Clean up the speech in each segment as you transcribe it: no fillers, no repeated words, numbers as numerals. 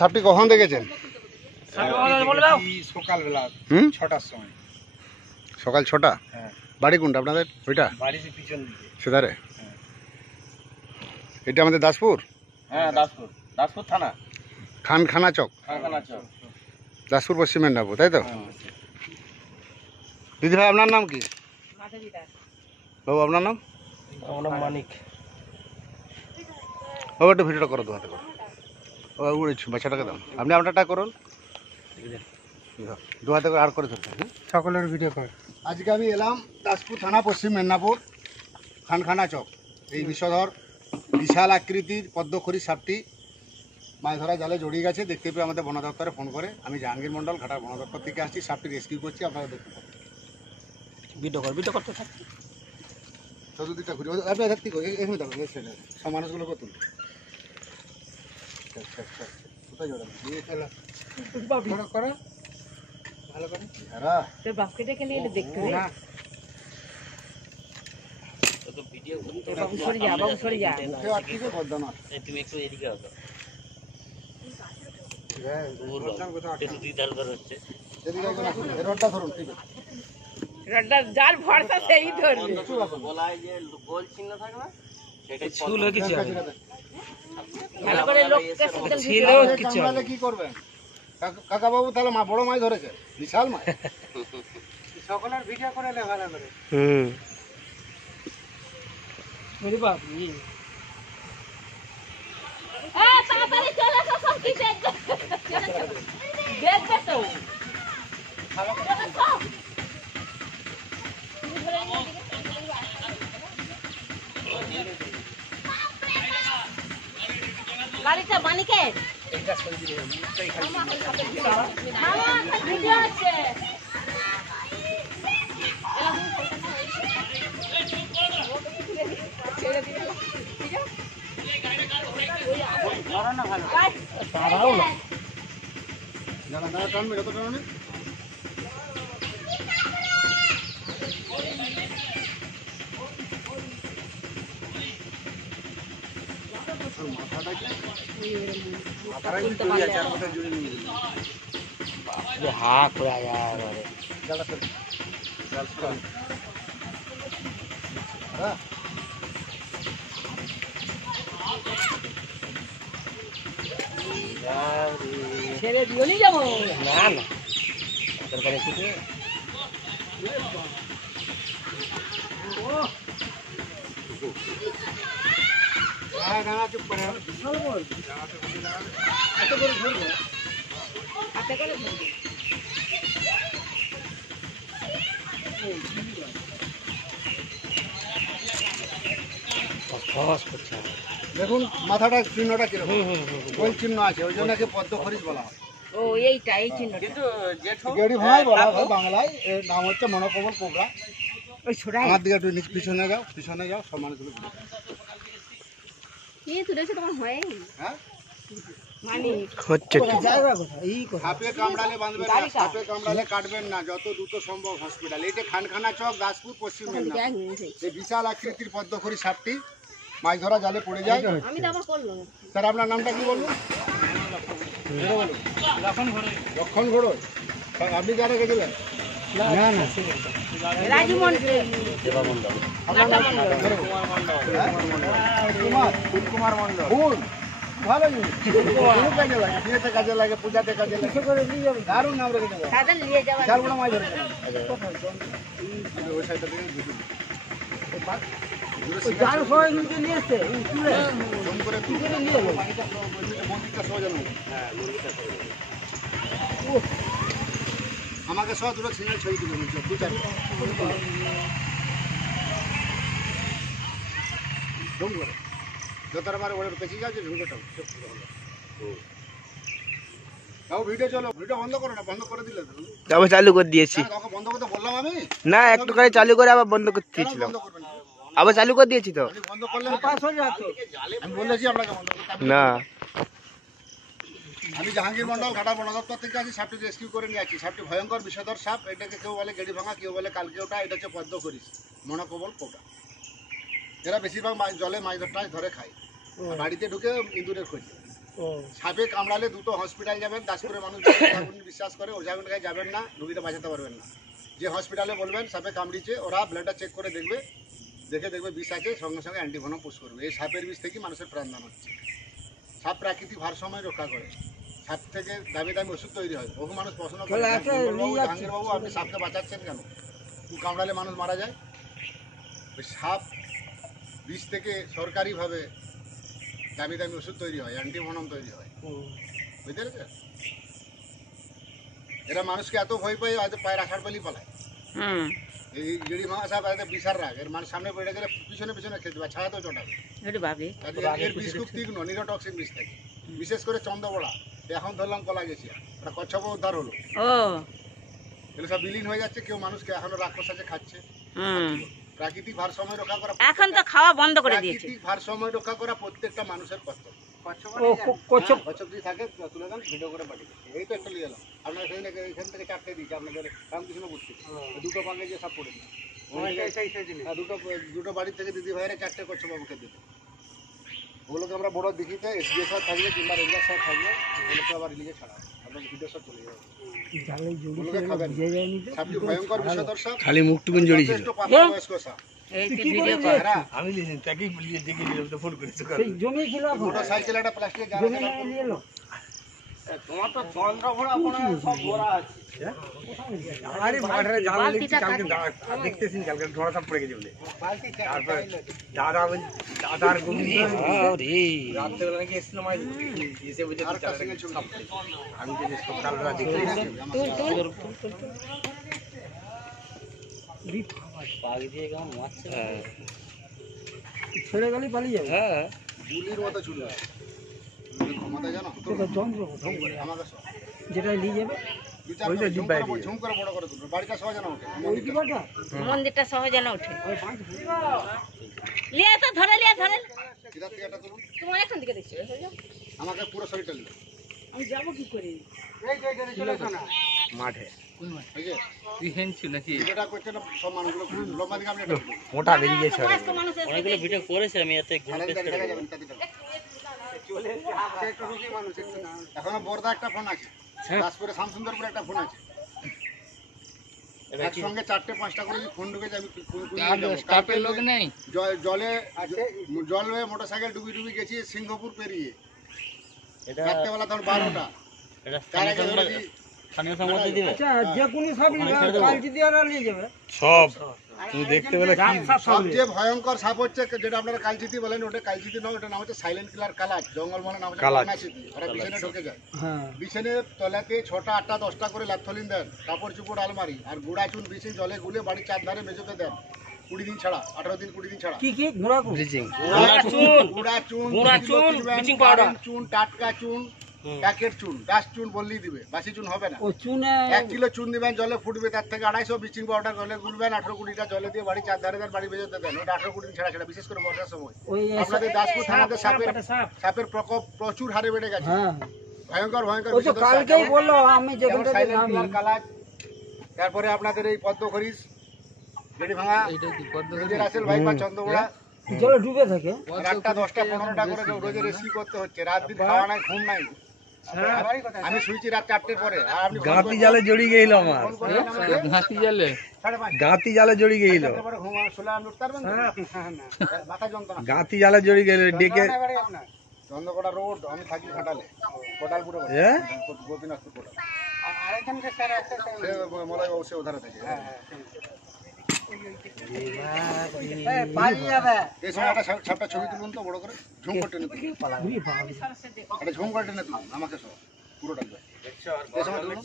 সাপটি কখন দেখেছেন? সকালবেলা 6টার সময়। সকাল 6টা? হ্যাঁ। বাড়ি কোনটা আপনাদের? ওইটা বাড়ির পিছন দিকে। সেধারে? হ্যাঁ। এটা আমাদের দাসপুর? হ্যাঁ, দাসপুর থানা, খানখানা চক, দাসপুর, পশ্চিম মেদিনীপুর, তাই তো? দিদি ভাই আপনার নাম কি? বাবু আপনার নাম? আমার নাম মানিক। ও একটু ভিডিওটা করো, দোয়াতে করো। ও উড়েছি বাচ্চাটাকে দাও, আপনি আপনারটা করুন, দোয়াতে করে আর করে ধরতে। সকলের ভিডিও কর। আজকে আমি এলাম দাসপুর থানা, পশ্চিম মেদিনীপুর, খানখানা চক। এই বিষধর বিশাল আকৃতির পদ্মখড়ি সাপটি মাছ ধরা জালে জড়িয়ে গেছে। দেখতে পেয়ে আমাদের বন দপ্তরে ফোন করে। আমি জাহাঙ্গীর মন্ডল, ঘাটার বন দপ্তর থেকে আসছি। সাপটি রেস্কিউ করছি, আপনারা দেখতে পাবেন। ভিডিও করতে থাকি। চতুর্দিকটা ঘুরে আপনি এখান থেকে এখানে দেখো, সব মানুষগুলোকে তুলবে। কোথায় জড়াবে? করো ভালো করে। তোর বাপকে ডেকে নিয়ে এলে দেখতে হবে। বাবু সরে যা, বাবু সরে যা। মুখে আটকে পদ্মা না। তুমি একটু এদিকে আসো। এদিকে একজন আসুন, এই রডটা ধরুন, ঠিক আছে। রডটা যার ভরসা সেই ধরবে। গলায় যে গোল চিহ্ন থাকে না, সেটা ছিল কিছু হবে। ভালো করে লোককে সিগন্যাল ছিল দিতে কিছু কামড়ালে কি করবেন? কাকা বাবু তাহলে বড় মাছ ধরেছে, বিশাল মাছ। সকলের ভিডিও করে লে ভালো করে। ওরে বাপ রে। তাড়াতাড়ি চলে এসো, সব কি দেখবে? দেখবে তো। গাড়িটা বানিকে ভিডিও আছে। তারাও না। দাঁড়া দাঁড়া, টানবে যত টানবে। হ্যাঁ করে আয়া ছেড়ে দিও নি যাবো না না দরকার আছে তো। হ্যাঁ দাঁড়া, চুপ করে। হাতে করে ধরবে। দেখুন মাথাটা চিহ্নটা কিরকম, কোন চিহ্ন আছে, ওই জন্য পদ্মখড়িশ বলা হয়। ও এইটা, এই চিহ্নটা। কিন্তু জেঠু গেড়ি ভাঙাই বলা হয় বাংলায়। এর নাম হচ্ছে মনোকমল কোবরা। ওই ছোড়াই আমার দিকে একটু পিছনে যাও, পিছনে যাও, সব মানুষগুলো ঘুরে। কি তুলেছে তোমার হয়? হ্যাঁ, মানে হচ্ছে সাপে কামড়ালে বাঁধবেন না, সাপে কামড়ালে কাটবেন না, যত দ্রুত সম্ভব হসপিটাল। এইটা খানখানা চক, দাসপুর, পশ্চিম মেদিনীপুর। এই বিশাল আকৃতির পদ্মখড়ি সাপটি মাছ ধরা জালে পড়ে যায়। আমি তো আবার করলো স্যার আপনার নামটা কি বলুন? লক্ষণ ঘোড়ই। আপনি যারা গেছিলেন? না না রাজু মন্ডল, আপনার নাম? কুমার মন্ডল। ফুল ভালো জিনিস, কাজে লাগে, বিয়েতে কাজে লাগে, পূজাতে কাজে লাগে। দারুণ নাম রেখেছে। তাদের নিয়ে যাওয়া বিশাল বড় মাছ ধরেছে। ওই সাইডটা থেকে নিয়ে এসছে আমাকে সব দুটো সিগন্যাল ছবি তুলে নিচ্ছে, দু চার ঢুম করে যত আমার ওর পেছিয়ে যাচ্ছে ঢুমকেটাও তাও ভিডিও চলো, ভিডিও বন্ধ করো না, বন্ধ করে দিলে তো। আবার চালু করে দিয়েছি। তোকে বন্ধ করতে বললাম আমি না একটু করে চালু করে আবার বন্ধ করতে দিয়েছিলাম। বন্ধ করবেন না। আবার চালু করে দিয়েছি তো। আপনি বন্ধ করলেন পাস হয়ে যাচ্ছে। আমি বলেছি আপনাকে বন্ধ করতে। না আমি জাহাঙ্গীর মন্ডল, ঘাটা বন দপ্তর থেকে আছি। সাপটি রেস্কিউ করে নিয়ে আছি। সাপটি ভয়ঙ্কর বিষধর সাপ। এটাকে কেউ বলে গেড়ি ভাঙা, কেউ বলে কালকে ওটা। এটা হচ্ছে পদ্মখড়িশ, মনোকমল কোবরা। এরা বেশিরভাগ জলে মাছ ধরে খায়, বাড়িতে ঢুকে ইঁদুরের খোঁজে। সাপে কামড়ালে দ্রুত হসপিটাল যাবেন। দাসপুরের মানুষ বিশ্বাস করে ওঝাগুন গায়ে যাবেন না, রুগীটা বাঁচাতে পারবেন না। যে হসপিটালে বলবেন সাপে কামড়িয়েছে, ওরা ব্লাডটা চেক করে দেখবে, দেখবে বিষ আছে, সঙ্গে সঙ্গে অ্যান্টিভেনম পুশ করবে। এই সাপের বিষ থেকে মানুষের প্রাণদান হচ্ছে। সাপ প্রাকৃতিক ভারসাম্য রক্ষা করে। সাপ থেকে দামি দামি ওষুধ তৈরি হয়। বহু মানুষ প্রশ্ন করে, জাহাঙ্গীরবাবু আপনি সাপকে বাঁচাচ্ছেন কেন? কামড়ালে মানুষ মারা যায়। ওই সাপ বিষ থেকে সরকারিভাবে দামি দামি ওষুধ তৈরি হয়, অ্যান্টিভেনম তৈরি হয়। বুঝতে পেরেছেন? এরা মানুষকে এত ভয় পায়, হয়তো পায়ের আষাঢ় পালি পালায়। এই জেডি ভাঙা সাপ এত বিশাল রাগ, এর মানে সামনে পড়ে গেলে পিছনে পিছনে খেতে পারে, ছাড়া তো চটাবে। এর বিষ খুব তীক্ষ্ণ, নিরোটক্সিন বিষ থাকে। বিশেষ করে চন্দ্রবড়া, এখন ধরলাম কলা গেছি, একটা কচ্ছপ উদ্ধার হলো। এগুলো সব বিলীন হয়ে যাচ্ছে, কেউ মানুষকে এখনো রাক্ষস আছে খাচ্ছে। প্রাকৃতিক ভারসাম্য রক্ষা করা, এখন তো খাওয়া বন্ধ করে দিয়েছে। প্রাকৃতিক ভারসাম্য রক্ষা করা প্রত্যেকটা মানুষের কর্তব্য। কচ্ছপ যদি থাকে তুলে দেন, ভিডিও করে পাঠিয়ে দেন। এই তো একটা নিয়ে এলাম আপনার এখান থেকে 4টে দিচ্ছি আপনাদের রামকৃষ্ণ বুঝছি, দুটো পাঙ্গে যে সব পড়ে দুটো বাড়ির থেকে দিদি ভাইয়েরা 4টে কচ্ছপ আমাকে দিতে। ওগুলোকে আমরা বড় দিঘিতে এসডিএ সব থাকবে কিংবা রেঞ্জার সব থাকবে, ওগুলোকে আবার লিখে ছাড়া আপনার ভিডিও সব চলে যাবে। ওগুলোকে খাবেন। সাপটি ভয়ঙ্কর বিষধর সাপ, খালি মুখটুকুন জড়িয়েছিল। যথেষ্ট প্রাপ্তবয়স্ক সাপ। আমি তাকে বলিয়ে দেখে নিলাম, তো ফোন করেছো। মোটরসাইকেল একটা প্লাস্টিক তোমার তো চন্দ্রভরা সব ভরা আছে। আরে মাঠে জাল লিখছি কালকে, দেখতেছি কালকে ধরা সাপ পড়ে গেছে বলে। তারপর দাদার গোবিন্দ রাত্রেবেলা নাকি এসেছিল মাছ, এসে বুঝে আমি তো সকালবেলা দেখতেছি ছেড়ে গেলে পালিয়ে যাবে। হ্যাঁ, গুলির মতো চুল হয়। ক্ষমতা জানো আমাকে সব যেটা নিয়ে যাবে ঝুম করে বড় করে তুলবে, বাড়িটা সহজ না ওঠে। মন্দিরটা সহজে না ওঠে। লিয়ে তো ধরে কিধার থেকে একটা তুলুন, তোমার এখান থেকে দেখছি আমাকে পুরো শরীরটা নিবে। আমি যাবো কি করে? মাঠে এই যে ভিডিওটা করছে না সব মানুষগুলো, লম্বা দিকে আপনি একটা তুলুন। মোটা বেরিয়ে গেছে। অনেকগুলো ভিডিও করেছে, আমি এতে সাড়ে চারটে টাকা যাবেন, কাঁদিটা। এখনো বর্দা একটা ফোন আছে, দাসপুরে শামসুন্দরপুরে একটা ফোন আছে। একসঙ্গে 4টে-5টা করে ফোন ঢুকে যাবে। লোক নেই, জলে মোটরসাইকেল ডুবি গেছি সিংহপুর পেরিয়ে, রাত্রেবেলা তখন 12টা। স্থানীয় সম্মতি দিবে। আচ্ছা, যে কোনো সব কালকে দিয়ে নিয়ে যাবে সব তুমি দেখতে পেলে কি সবচেয়ে ভয়ঙ্কর সাপ হচ্ছে যেটা আপনারা কালচিতি বলেন, ওটা কালচিতি নয়, ওটা নাম হচ্ছে সাইলেন্ট কিলার কালাচ। জঙ্গল মনে নাম হচ্ছে কালাচিতি। ওরা বিছানে ঢুকে যায়, বিছানের তলাতে 6টা 8টা 10টা করে ল্যাপথলিন দেন, কাপড় চুপড় আলমারি আর গুড়া চুন বিছিয়ে জলে গুলে বাড়ির চারধারে মেঝেতে দেন। 20 দিন ছাড়া, 18 দিন 20 দিন ছাড়া। কি ব্লিচিং, গুড়া চুন, ব্লিচিং পাউডার, চুন, টাটকা চুন, প্যাকেট চুন, ডাস্ট চুন বললেই দিবে, বাসি চুন হবে না। ও চুনে 1 কিলো চুন দিবেন, জলে ফুটবে, তার থেকে 250 ব্লিচিং পাউডার জলে গুলবেন, 18-20টা জলে দিয়ে বাড়ি চারধারে দেন, বাড়ি বেজে দেন। ওটা 18-20 দিন ছাড়া, বিশেষ করে বর্ষার সময়। ওই আপনাদের দাসপুর থানাতে সাপের প্রকোপ প্রচুর হারে বেড়ে গেছে। ভয়ঙ্কর ওই তো কালকেই বললো, আমি যেখান থেকে নামি কালাজ, তারপরে আপনাদের এই পদ্মখরিস, জেডি ভাঙা, রাসেল ভাই বা চন্দ্রবড়া, জলে ডুবে থাকে। রাতটা 10টা 15টা করে রোজে রেস্কিউ করতে হচ্ছে। রাত দিন খাওয়া নাই, ঘুম নাই। আমি শুয়েছি রাত 4টের পরে, আর আপনি গাঁতি জালে জড়িয়ে গেল আমার, গাঁতি জালে গাঁতি জালে জড়িয়ে গেল, মাথা যন্ত্রণা, গাঁতি জালে জড়িয়ে গেল ডেকে। চন্দ্রকোটা রোড, আমি থাকি ঘাটালে, কোটালপুরে, গোপীনাথপুর কোটাল। মলাই অবশ্যই ওধারে থাকে। এই সময় একটা সাপটা ছবি তুলুন তো বড় করে, ঝুম করে টেনে তুলুন, একটা ঝুম করে টেনে তুলুন আমাকে সব পুরোটা। এই সময় তুলুন,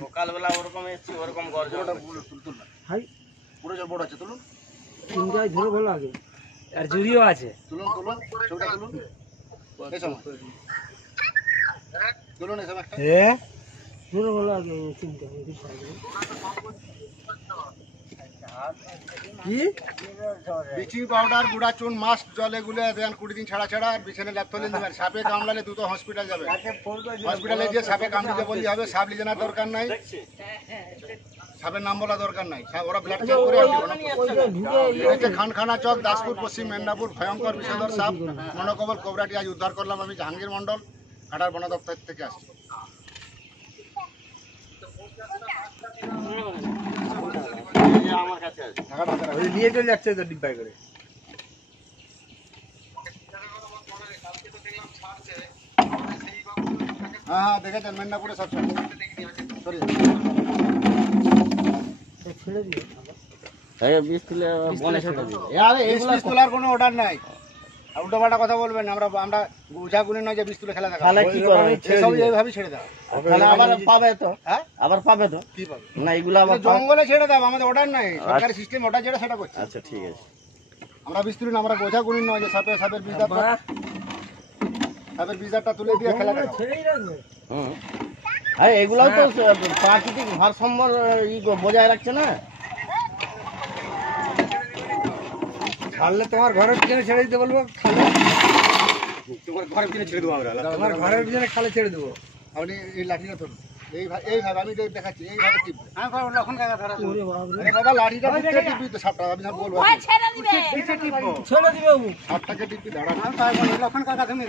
সকালবেলা ওরকম এসেছি, ওরকম গর্জনটা তুলুন না, পুরো যে বড় আছে তুলুন, তিনটায় ধরে ভালো লাগে। আর জুড়িও আছে, তুলুন ছবিটা তুলুন। এই সময় তুলুন, এই সময় একটা ধরে ভালো লাগে তিনটা। কি ব্লিচিং পাউডার, গুঁড়া চুন, মাস্ক জলে গুলে দেন 20 দিন ছাড়া ছাড়া, আর বিছানে ল্যাপথলিন দেবেন। সাপে কামড়ালে দ্রুত হসপিটাল যাবে। হসপিটালে গিয়ে সাপে কামড়িতে বললি হবে, সাপ লিজানোর দরকার নাই, সাপের নাম বলা দরকার নাই, ওরা ব্লাড চেক করে আসবে। খানখানা চক, দাসপুর, পশ্চিম মেদিনীপুর, ভয়ঙ্কর বিষধর সাপ মনোকবল কোবরাটি আজ উদ্ধার করলাম আমি, জাহাঙ্গীর মন্ডল। ঘাটার বন দপ্তর থেকে আসছি। এই যে আমার কাছে আছে। ওই নিয়ে চলে যাচ্ছে তো ডিব্বাই করে। হ্যাঁ হ্যাঁ দেখেছেন মেদিনীপুরে সব সরি এই বীজ তুলে বনে ছেড়ে দিবে। আরে এগুলা বীজ তোলার কোনো অর্ডার নাই, উল্টো পাল্টা কথা বলবেন। আমরা বোঝা গুলি নয় যে বীজ তুলে খেলা দেখা, তাহলে কি করবে? সব এইভাবে ছেড়ে দাও। তাহলে আবার পাবে তো, হ্যাঁ আবার পাবে তো কি পাবে? না, এগুলা আবার পাবে। জঙ্গলে ছেড়ে দাও, আমাদের অর্ডার নাই। সরকারি সিস্টেম অর্ডার যেটা সেটা করছে। আচ্ছা ঠিক আছে। আমরা বীজ তুলি না, আমরা বোঝা গুলি নয় যে সাপের বীজটা তুলে দিয়ে খেলা দেখা। হুম, আরে এগুলাও তো প্রাকৃতিক ভারসাম্য বজায় রাখছে না। ছাড়লে তোমার ঘরের পিছনে ছেড়ে দিতে বলবো, খালে তোমার ঘরের কিনে ছেড়ে দেবো আমরা। তোমার ঘরের পিছনে খালে ছেড়ে দেবো। আপনি এই লাঠিটা ধরুন, এইভাবে আমি তো দেখাচ্ছি, এইভাবে টিপবে। আরে বাবা লাঠিটা টিপতে টিপবি তো সাপটা, আমি সব বলবো। ভয় ছেড়ে দিবে। ছেড়ে দিবে বাবু। সাপটাকে টিপবি, দাঁড়া লক্ষণ কাকা তুমি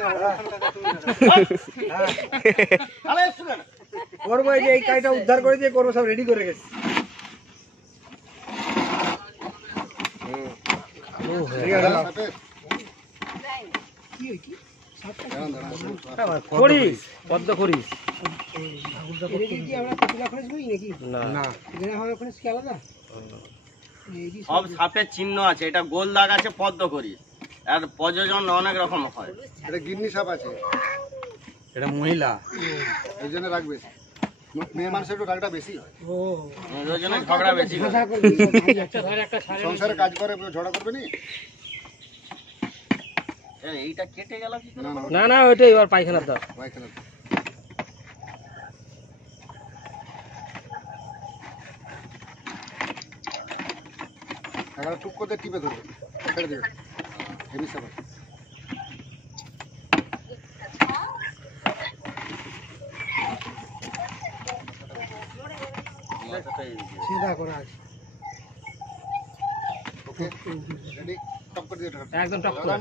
করবো, এই যে এই কাজটা উদ্ধার করে দিয়ে করবো, সব রেডি করে রেখেছি। করিস পদ্ম করিস না সব সাপের চিহ্ন আছে, এটা গোল দাগ আছে পদ্ম করি। আর প্রযোজন অনেক রকম হয়। এটা গিন্নি সাপ আছে, এটা মহিলা, এই জন্য রাখবে। মেয়ে মানুষের একটু রাগটা বেশি হয়, ওই জন্য ঝগড়া বেশি হয়। সংসারে কাজ করে ঝগড়া করবে নি। এইটা কেটে গেল কি করে? না না না ওইটাই এবার পায়খানার দাও। পায়খানা এখন টুক করতে টিপে ধরবে, ছেড়ে দেবে। হেভি সাপ আছে। মাথাটা এদিকে। চিন্তা করা আছে। ওকে রেডি, টপ করে দিয়ে একদম টপ করে।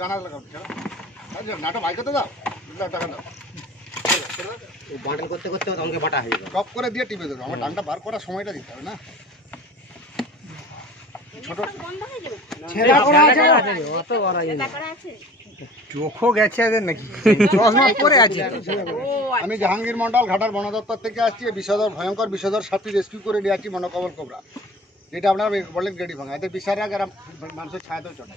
জানা লাগাও, নাটা ভাই করতে দাও, টাকা দাও। বাটন করতে করতে আমাকে বাটা হয়ে যাবে। টপ করে দিয়ে টিপে দেবো। আমার ডানটা বার করার সময়টা দিতে হবে না। ছোট বন্ধ হয়ে যাবে। ছেঁড়া করা আছে, অত বড় ইয়ে না। এটা করা আছে। চোখও গেছে এদের নাকি, চশমা পরে আছে। আমি জাহাঙ্গীর মন্ডল ঘাটার বন দপ্তর থেকে আসছি। এই বিষধর ভয়ঙ্কর বিষধর সাপটি রেস্কিউ করে নিয়ে আসছি, মনোকবল কোবরা, যেটা আপনারা বললেন গেডি ভাঙা। এদের বিষের আগে মানুষের ছায়াতেও চলে।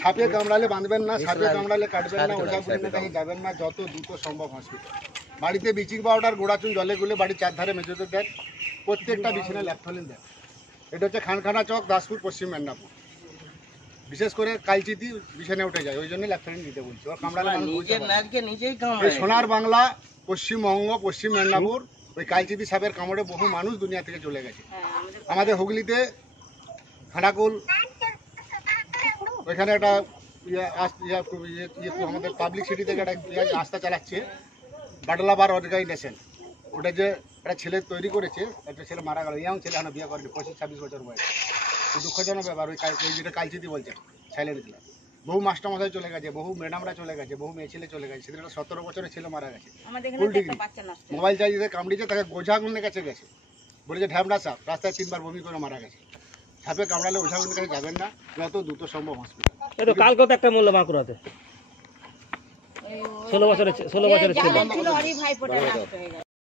সাপে কামড়ালে বাঁধবেন না, সাপে কামড়ালে কাটবেন না, ওঝা গুলির কাছে যাবেন না, যত দ্রুত সম্ভব হসপিটাল। বাড়িতে ব্লিচিং পাউডার গোড়াচুন জলে গুলে বাড়ির চারধারে মেঝেতে দেন, প্রত্যেকটা বিছানায় ল্যাপথলিন দেন। এটা হচ্ছে খানখানা চক, দাসপুর, পশ্চিম মেদিনীপুর। বিশেষ করে কালচিতি বিছানায় উঠে যায়, ওই জন্য ল্যাপথলিন দিতে বলছি। ওর কামড়ালে মানুষ বুঝতে নিজের পারে। ন্যাজকে নিজেই এই কামড়ায়। সোনার বাংলা, পশ্চিমবঙ্গ, পশ্চিম মেদিনীপুর, ওই কালচিতি সাপের কামড়ে বহু মানুষ দুনিয়া থেকে চলে গেছে। আমাদের হুগলিতে খানাকুল, ওইখানে একটা আমাদের পাবলিক সিটি থেকে একটা রাস্তা চালাচ্ছে বাটলা বার অর্গানাইজেশন। ওটা যে একটা ছেলে তৈরি করেছে, একটা ছেলে মারা গেল, ইয়াং ছেলে, এখনো বিয়ে করেনি, 25-26 বছর বয়স। দুঃখজনক ব্যাপার। ওই যেটা কালচিতি বলছে সাইলেন্ট দিলা, বহু মাস্টারমশাই চলে গেছে, বহু ম্যাডামরা চলে গেছে, বহু মেয়ে ছেলে চলে গেছে। সেদিন একটা 17 বছরের ছেলে মারা গেছে, আমাদের ফুল এখানে ডিগ্রি। একটা বাচ্চা নষ্ট হয়েছে। মোবাইল চার্জ দিয়ে কামড়িয়েছে, তাকে গোঝাগুনের কাছে গেছে, বলেছে ঢ্যাবনা সাপ, রাস্তায় 3 বার বমি করে মারা গেছে। সাপে কামড়ালে ওঝাগুনের কাছে যাবেন না, যত দ্রুত সম্ভব হসপিটাল। এই তো কালকেও তো একটা মূল্য বাঁকুড়াতে 16 বছরের ছেলে। জালের ছিল, ওরই ভাইপোটা নষ্ট হয়ে গেছে।